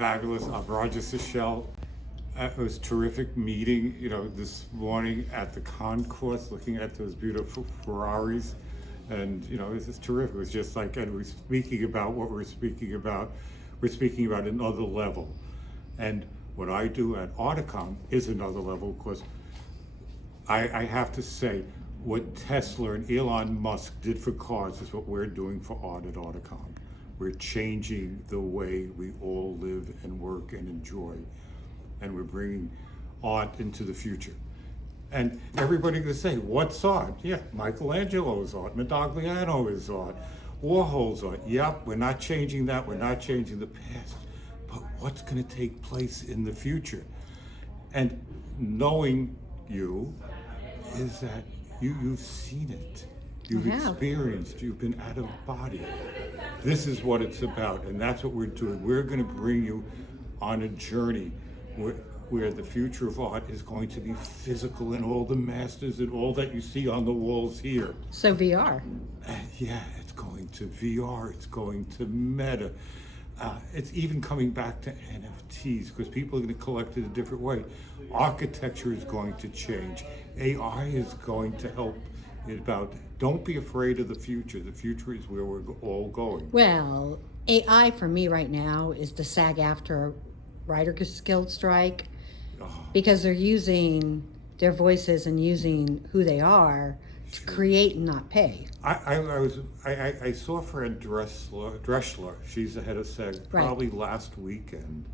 fabulous. I'm Roger Sichel. It was a terrific meeting, this morning at the concourse, looking at those beautiful Ferraris. And, it was just terrific. It was just like, and we're speaking about what we're speaking about. We're speaking about another level. And what I do at Articom is another level, because I have to say, what Tesla and Elon Musk did for cars is what we're doing for art at Articom. We're changing the way we all live and work and enjoy. And we're bringing art into the future. And everybody can say, what's art? Yeah, Michelangelo's art, Modigliano is art, Warhol's art. Yep, we're not changing that, we're not changing the past. But what's gonna take place in the future? And knowing you is that you've seen it. You've experienced, you've been out of body. This is what it's about, and that's what we're doing. We're gonna bring you on a journey where the future of art is going to be physical, and all the masters and all that you see on the walls here. So VR. Yeah, it's going to VR, it's going to meta. It's even coming back to NFTs, because people are going to collect it a different way. Architecture is going to change. AI is going to help it about. Don't be afraid of the future. The future is where we're all going. Well, AI for me right now is the SAG-AFTRA Writers Guild strike, because they're using their voices and using who they are to create and not pay. I saw Fran Dreschler. She's the head of SAG probably last weekend,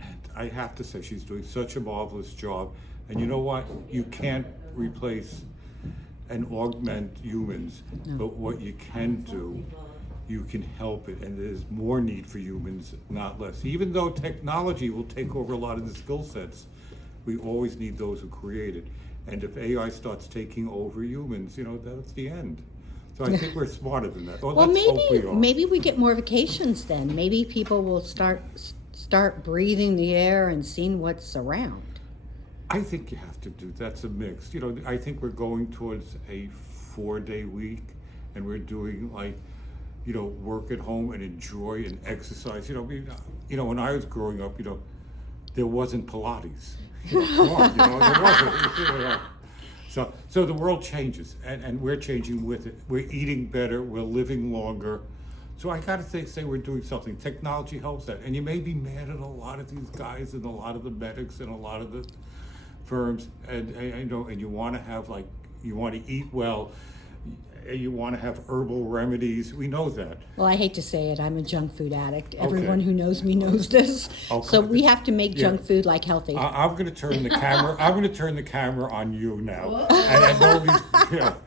and I have to say she's doing such a marvelous job. And you know what? You can't replace and augment humans, but what you can do, you can help it, and there's more need for humans, not less. Even though technology will take over a lot of the skill sets, we always need those who create it. And if AI starts taking over humans, that's the end. So I think we're smarter than that. Well, maybe we get more vacations then. Maybe people will start breathing the air and seeing what's around. I think you have to do, that's a mix. I think we're going towards a 4-day week, and we're doing work at home and enjoy and exercise. When I was growing up, there wasn't Pilates. There wasn't. So the world changes, and we're changing with it. We're eating better, we're living longer. So I gotta say we're doing something. Technology helps that. And you may be mad at a lot of these guys and a lot of the medics and a lot of the firms, and you want to have you want to eat well, you want to have herbal remedies. We know that. Well, I hate to say it, I'm a junk food addict. Everyone who knows me knows this. Okay. So we have to make junk food like healthy. I'm going to turn the camera. I'm going to turn the camera on you now, and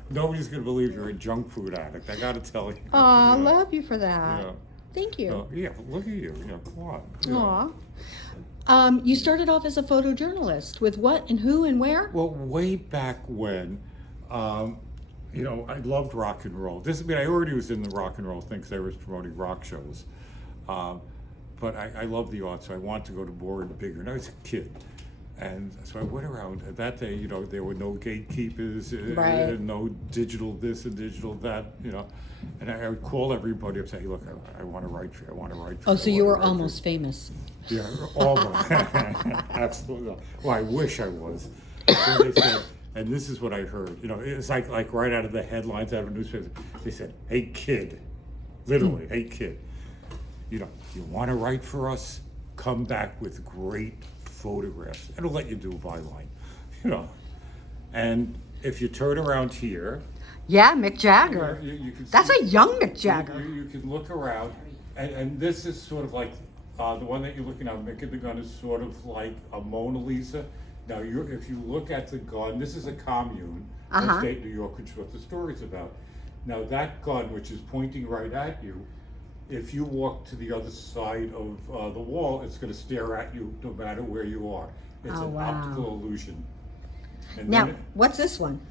nobody's going to believe you're a junk food addict. I got to tell you. Oh, I love you for that. Yeah. Thank you. Look at you. Come on. Aw. You started off as a photojournalist with what and who and where? Well, way back when, I loved rock and roll. I already was in the rock and roll thing because I was promoting rock shows. But I love the art, so I wanted to go to more and bigger. And I was a kid. And so I went around. At that day, there were no gatekeepers, no digital this and digital that, And I would call everybody up and say, hey, look, I want to write for you. I want to write for you. Oh, so you were almost famous. Yeah, almost. Absolutely. Well, I wish I was. So they said, and this is what I heard. It's like right out of the headlines out of a newspaper. They said, hey, kid. Literally, hey, kid. You want to write for us? Come back with great photographs. It'll let you do a byline. And if you turn around here. Yeah, Mick Jagger. You can That's see, a young Mick Jagger. You can look around, and this is sort of like the one that you're looking at, Mick and the Gun, is sort of like a Mona Lisa. Now, if you look at the gun, this is a commune in upstate New York, which is what the story's about. Now, that gun, which is pointing right at you, if you walk to the other side of the wall, it's going to stare at you no matter where you are. It's an optical illusion. And now, what's this one?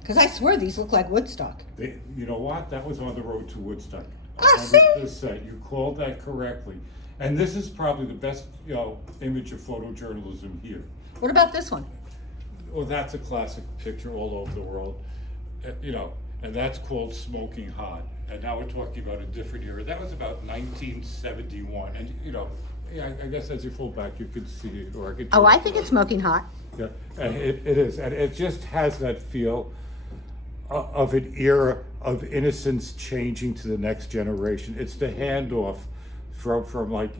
Because I swear these look like Woodstock. You know what? That was on the road to Woodstock. See? You called that correctly. And this is probably the best, image of photojournalism here. What about this one? Well, that's a classic picture all over the world, and that's called Smoking Hot. And now we're talking about a different era. That was about 1971, and Yeah, I guess as you pull back, you can see it, or I could. Oh, I think it's smoking hot. Yeah, and it is, and it just has that feel of an era of innocence changing to the next generation. It's the handoff from like,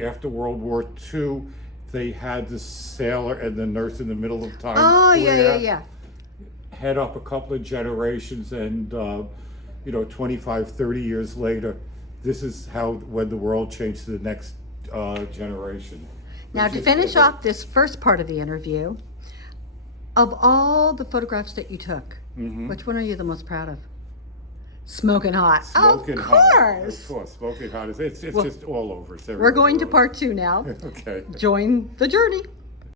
after World War II, they had the sailor and the nurse in the middle of Times Oh, Square. yeah. Head up a couple of generations, and 25, 30 years later, this is when the world changed to the next generation. Now, Which to is- finish off this first part of the interview, of all the photographs that you took, which one are you the most proud of? Smoking hot. Smoking Of hot. course. Of course, smoking hot. It's just all over. It's We're going to everywhere. part 2 now. Okay. Join the journey.